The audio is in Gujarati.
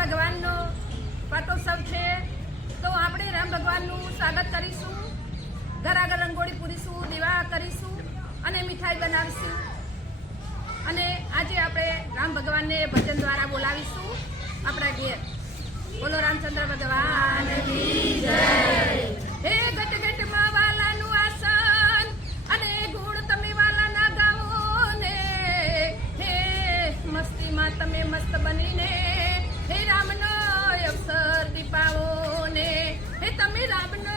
ભગવાનનો પાટોત્સવ છે. તો આપણે રામ ભગવાનનું સ્વાગત કરીશું. ઘર આગળ રંગોળી પૂરીશું, દીવા કરીશું અને મીઠાઈ બનાવીશું. અને આજે આપણે રામ ભગવાનને ભજન દ્વારા બોલાવીશું આપણા ઘેર. બોલો રામચંદ્ર ભગવાન હે ઘટ વાલાનું આસન અને ગુણ તમે વાલાના ગાઓ ને મસ્તીમાં તમે મસ્ત બનીને તમે રામનો